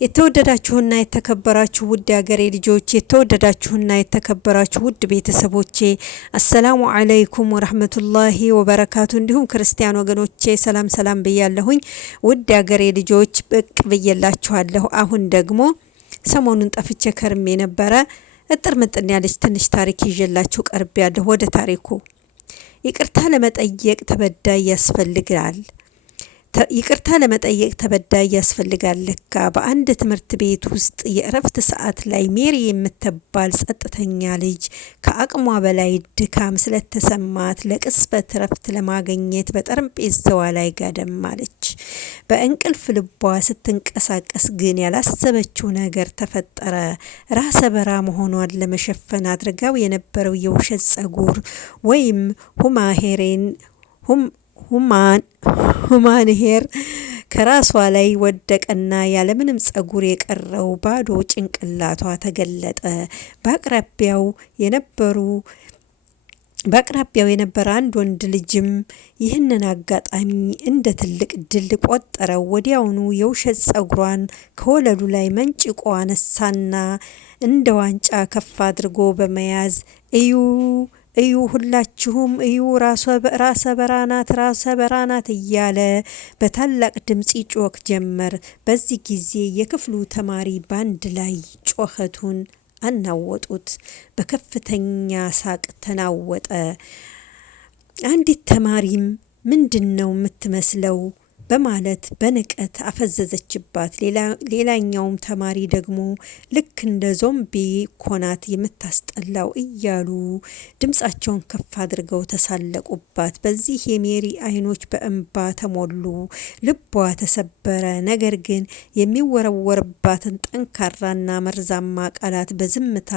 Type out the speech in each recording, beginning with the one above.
የተወደዳችሁና የተከበራችሁ ውድ ሀገሬ ልጆች የተወደዳችሁና የተከበራችሁ ውድ ቤተሰቦቼ አሰላሙ አለይኩም ወራህመቱላሂ ወበረካቱ። እንዲሁም ክርስቲያን ወገኖቼ ሰላም ሰላም ብያለሁኝ። ውድ ሀገሬ ልጆች ብቅ ብዬላችኋለሁ። አሁን ደግሞ ሰሞኑን ጠፍቼ ከርሜ ነበረ። እጥር ምጥን ያለች ትንሽ ታሪክ ይዤላችሁ ቀርቤያለሁ። ወደ ታሪኩ። ይቅርታ ለመጠየቅ ተበዳይ ያስፈልጋል። ይቅርታ ለመጠየቅ ተበዳይ ያስፈልጋል። ለካ በአንድ ትምህርት ቤት ውስጥ የእረፍት ሰዓት ላይ ሜሪ የምትባል ጸጥተኛ ልጅ ከአቅሟ በላይ ድካም ስለተሰማት ለቅጽበት እረፍት ለማግኘት በጠረጴዛዋ ላይ ጋደም አለች። በእንቅልፍ ልቧ ስትንቀሳቀስ ግን ያላሰበችው ነገር ተፈጠረ። ራሰ በራ መሆኗን ለመሸፈን አድርጋው የነበረው የውሸት ጸጉር ወይም ሁማን ሄር ከራሷ ላይ ወደቀና ያለምንም ጸጉር የቀረው ባዶ ጭንቅላቷ ተገለጠ። በአቅራቢያው የነበረ አንድ ወንድ ልጅም ይህንን አጋጣሚ እንደ ትልቅ ድል ቆጠረው። ወዲያውኑ የውሸት ጸጉሯን ከወለሉ ላይ መንጭቆ አነሳና እንደ ዋንጫ ከፍ አድርጎ በመያዝ እዩ ሁላችሁም እዩ፣ ራሰ በራናት እያለ በታላቅ ድምፅ ጮክ ጀመር። በዚህ ጊዜ የክፍሉ ተማሪ ባንድ ላይ ጮኸቱን አናወጡት። በከፍተኛ ሳቅ ተናወጠ። አንዲት ተማሪም ምንድነው የምትመስለው በማለት በንቀት አፈዘዘችባት። ሌላኛውም ተማሪ ደግሞ ልክ እንደ ዞምቢ ኮናት የምታስጠላው እያሉ ድምጻቸውን ከፍ አድርገው ተሳለቁባት። በዚህ የሜሪ አይኖች በእንባ ተሞሉ፣ ልቧ ተሰበረ። ነገር ግን የሚወረወርባትን ጠንካራና መርዛማ ቃላት በዝምታ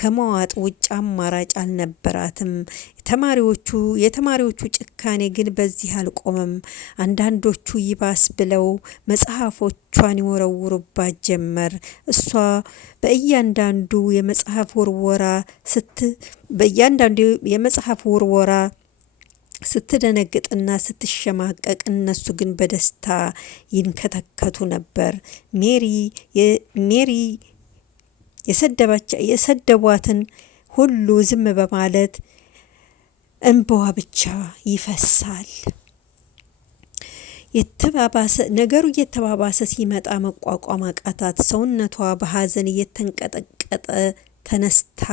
ከመዋጥ ውጭ አማራጭ አልነበራትም። የተማሪዎቹ ጭካኔ ግን በዚህ አልቆመም። አንዳንዶቹ ይባስ ብለው መጽሐፎቿን ይወረውሩባት ጀመር። እሷ በእያንዳንዱ የመጽሐፍ ውርወራ ስትደነግጥና ስትሸማቀቅ፣ እነሱ ግን በደስታ ይንከተከቱ ነበር። ሜሪ የሰደቧትን ሁሉ ዝም በማለት እንባዋ ብቻ ይፈሳል። ነገሩ እየተባባሰ ሲመጣ መቋቋም አቃታት። ሰውነቷ በሀዘን እየተንቀጠቀጠ ተነስታ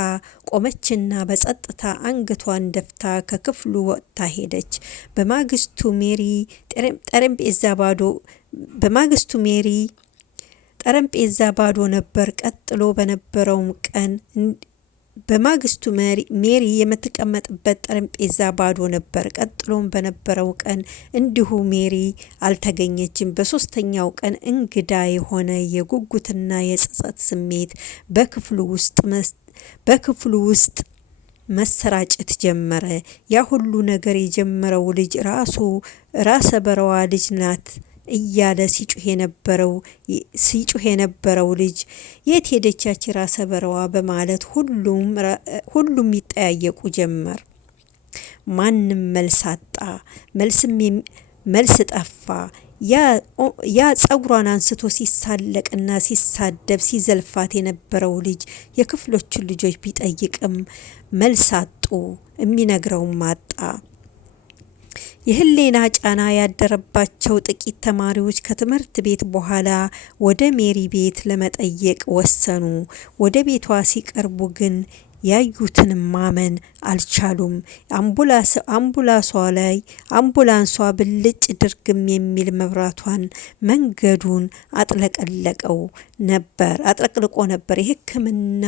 ቆመችና በጸጥታ አንገቷን ደፍታ ከክፍሉ ወጥታ ሄደች። በማግስቱ ጠረጴዛ ባዶ ነበር። ሜሪ የምትቀመጥበት ጠረጴዛ ባዶ ነበር። ቀጥሎም በነበረው ቀን እንዲሁ ሜሪ አልተገኘችም። በሶስተኛው ቀን እንግዳ የሆነ የጉጉትና የጸጸት ስሜት በክፍሉ ውስጥ መሰራጨት ጀመረ። ያ ሁሉ ነገር የጀመረው ልጅ ራሰ በራዋ ልጅ ናት እያለ ሲጮህ የነበረው ልጅ የት ሄደቻች ራሰ በራዋ በማለት ሁሉም ይጠያየቁ ጀመር። ማንም መልስ አጣ። መልስ ጠፋ። ያ ጸጉሯን አንስቶ ሲሳለቅና ሲሳደብ ሲዘልፋት የነበረው ልጅ የክፍሎቹን ልጆች ቢጠይቅም መልስ አጡ። የሚነግረውም አጣ። የህሊና ጫና ያደረባቸው ጥቂት ተማሪዎች ከትምህርት ቤት በኋላ ወደ ሜሪ ቤት ለመጠየቅ ወሰኑ። ወደ ቤቷ ሲቀርቡ ግን ያዩትን ማመን አልቻሉም። አምቡላንሷ ብልጭ ድርግም የሚል መብራቷን መንገዱን አጥለቅልቆ ነበር። የሕክምና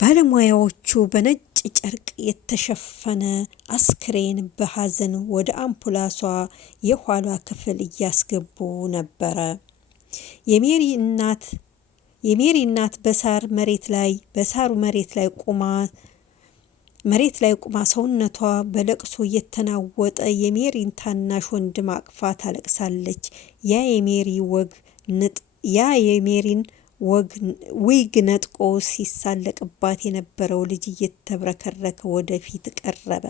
ባለሙያዎቹ በነጭ ጨርቅ የተሸፈነ አስክሬን በሐዘን ወደ አምቡላንሷ የኋላ ክፍል እያስገቡ ነበረ። የሜሪ እናት በሳሩ መሬት ላይ ቁማ ሰውነቷ በለቅሶ እየተናወጠ የሜሪን ታናሽ ወንድም አቅፋ ታለቅሳለች። ያ የሜሪን ዊግ ነጥቆ ሲሳለቅባት የነበረው ልጅ እየተብረከረከ ወደፊት ቀረበ።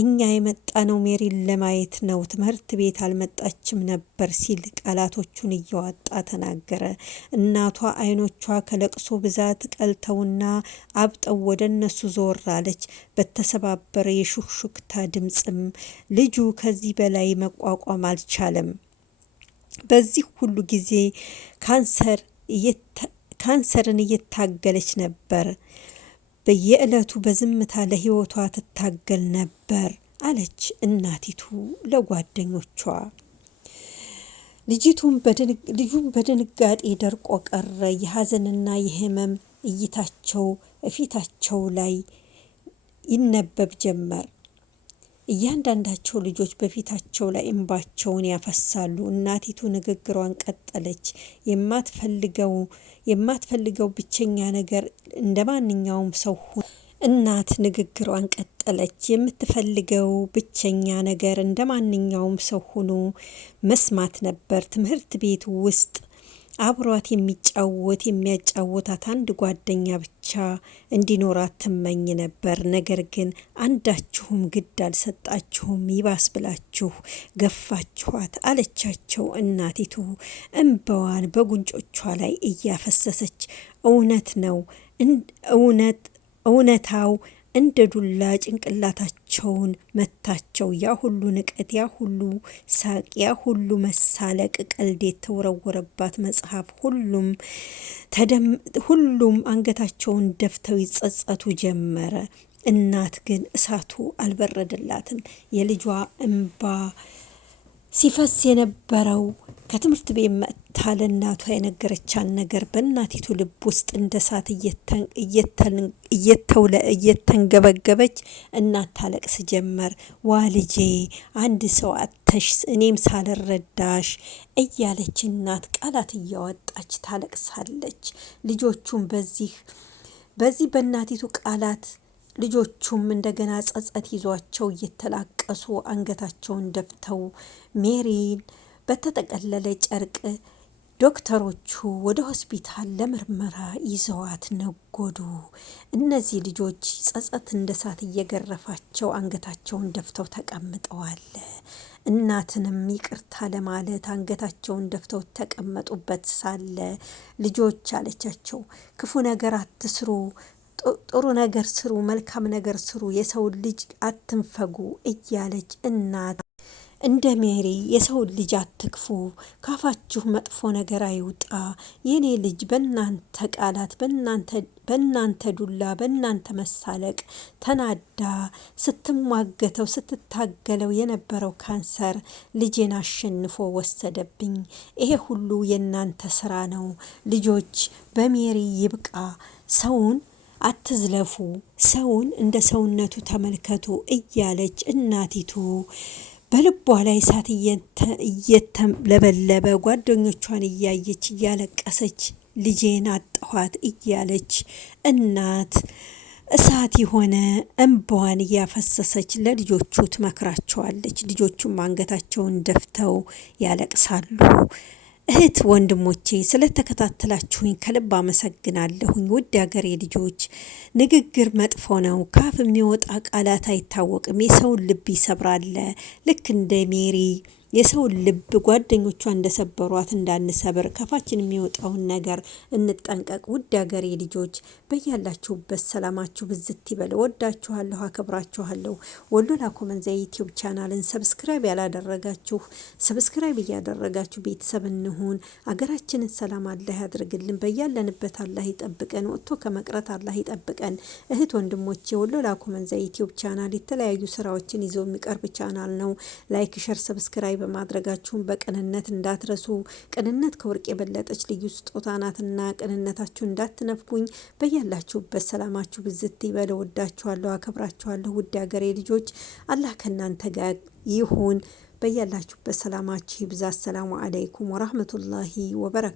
እኛ የመጣነው ሜሪን ለማየት ነው፣ ትምህርት ቤት አልመጣችም ነበር ሲል ቃላቶቹን እያወጣ ተናገረ። እናቷ አይኖቿ ከለቅሶ ብዛት ቀልተውና አብጠው ወደ እነሱ ዞር አለች። በተሰባበረ የሹክሹክታ ድምፅም ልጁ ከዚህ በላይ መቋቋም አልቻለም። በዚህ ሁሉ ጊዜ ካንሰርን እየታገለች ነበር። በየዕለቱ በዝምታ ለህይወቷ ትታገል ነበር አለች እናቲቱ ለጓደኞቿ። ልጁም በድንጋጤ ደርቆ ቀረ። የሀዘንና የህመም እይታቸው ፊታቸው ላይ ይነበብ ጀመር። እያንዳንዳቸው ልጆች በፊታቸው ላይ እንባቸውን ያፈሳሉ። እናቲቱ ንግግሯን ቀጠለች። የማትፈልገው ብቸኛ ነገር እንደ ማንኛውም ሰው እናት ንግግሯን ቀጠለች። የምትፈልገው ብቸኛ ነገር እንደ ማንኛውም ሰው ሆኖ መስማት ነበር። ትምህርት ቤት ውስጥ አብሯት የሚያጫወታት አንድ ጓደኛ ብቻ እንዲኖራት ትመኝ ነበር። ነገር ግን አንዳችሁም ግድ አልሰጣችሁም፣ ይባስ ብላችሁ ገፋችኋት አለቻቸው እናቲቱ እንባዋን በጉንጮቿ ላይ እያፈሰሰች። እውነት ነው፣ እውነታው እንደ ዱላ ጭንቅላታቸውን መታቸው። ያ ሁሉ ንቀት፣ ያ ሁሉ ሳቅ፣ ያ ሁሉ መሳለቅ፣ ቀልድ የተወረወረባት መጽሐፍ፣ ሁሉም አንገታቸውን ደፍተው ይጸጸቱ ጀመረ። እናት ግን እሳቱ አልበረደላትም። የልጇ እንባ ሲፈስ የነበረው ከትምህርት ቤት መጥታ ለእናቷ የነገረቻን ነገር በእናቲቱ ልብ ውስጥ እንደ እሳት እየተንገበገበች እናት ታለቅስ ጀመር። ዋ ልጄ፣ አንድ ሰው አተሽ እኔም ሳልረዳሽ እያለች እናት ቃላት እያወጣች ታለቅሳለች። ልጆቹም በዚህ በእናቲቱ ቃላት ልጆቹም እንደገና ጸጸት ይዟቸው እየተላቀሱ አንገታቸውን ደፍተው ሜሪን በተጠቀለለ ጨርቅ ዶክተሮቹ ወደ ሆስፒታል ለምርመራ ይዘዋት ነጎዱ። እነዚህ ልጆች ጸጸት እንደ እሳት እየገረፋቸው አንገታቸውን ደፍተው ተቀምጠዋል። እናትንም ይቅርታ ለማለት አንገታቸውን ደፍተው ተቀመጡበት ሳለ ልጆች አለቻቸው፣ ክፉ ነገር አትስሩ፣ ጥሩ ነገር ስሩ፣ መልካም ነገር ስሩ፣ የሰው ልጅ አትንፈጉ እያለች እናት እንደ ሜሪ የሰው ልጅ አትክፉ፣ ካፋችሁ መጥፎ ነገር አይውጣ፣ የኔ ልጅ በእናንተ ቃላት፣ በእናንተ ዱላ፣ በእናንተ መሳለቅ ተናዳ ስትሟገተው ስትታገለው የነበረው ካንሰር ልጄን አሸንፎ ወሰደብኝ። ይሄ ሁሉ የእናንተ ስራ ነው። ልጆች በሜሪ ይብቃ። ሰውን አትዝለፉ፣ ሰውን እንደ ሰውነቱ ተመልከቱ እያለች እናቲቱ በልቧ ላይ እሳት እየተለበለበ ጓደኞቿን እያየች እያለቀሰች ልጄን አጣኋት እያለች እናት እሳት የሆነ እንባዋን እያፈሰሰች ለልጆቹ ትመክራቸዋለች። ልጆቹም አንገታቸውን ደፍተው ያለቅሳሉ። እህት ወንድሞቼ ስለተከታተላችሁኝ ከልብ አመሰግናለሁኝ። ውድ ሀገሬ ልጆች፣ ንግግር መጥፎ ነው። ካፍ የሚወጣ ቃላት አይታወቅም፣ የሰውን ልብ ይሰብራል። ልክ እንደ ሜሪ የሰውን ልብ ጓደኞቿ እንደሰበሯት እንዳንሰብር ከፋችን የሚወጣውን ነገር እንጠንቀቅ። ውድ ሀገሬ ልጆች በያላችሁበት ሰላማችሁ ብዝት ይበል። ወዳችኋለሁ፣ አከብራችኋለሁ። ወሎ ላኮ መንዛ ዩቲዩብ ቻናልን ሰብስክራይብ ያላደረጋችሁ ሰብስክራይብ እያደረጋችሁ ቤተሰብ እንሁን። አገራችንን ሰላም አላህ ያድርግልን። በያለንበት አላህ ይጠብቀን። ወጥቶ ከመቅረት አላህ ይጠብቀን። እህት ወንድሞቼ፣ ወሎ ላኮ መንዛ ዩቲዩብ ቻናል የተለያዩ ስራዎችን ይዞ የሚቀርብ ቻናል ነው። ላይክ፣ ሸር፣ ሰብስክራይብ በማድረጋችሁን በቅንነት እንዳትረሱ። ቅንነት ከወርቅ የበለጠች ልዩ ስጦታ ናትና ቅንነታችሁ እንዳትነፍጉኝ። በያላችሁበት ሰላማችሁ ብዝት ይበል። ወዳችኋለሁ፣ አከብራችኋለሁ። ውድ ሀገሬ ልጆች አላህ ከእናንተ ጋር ይሁን። በያላችሁበት ሰላማችሁ ይብዛ። አሰላሙ አለይኩም ወራህመቱላሂ ወበረካቱ።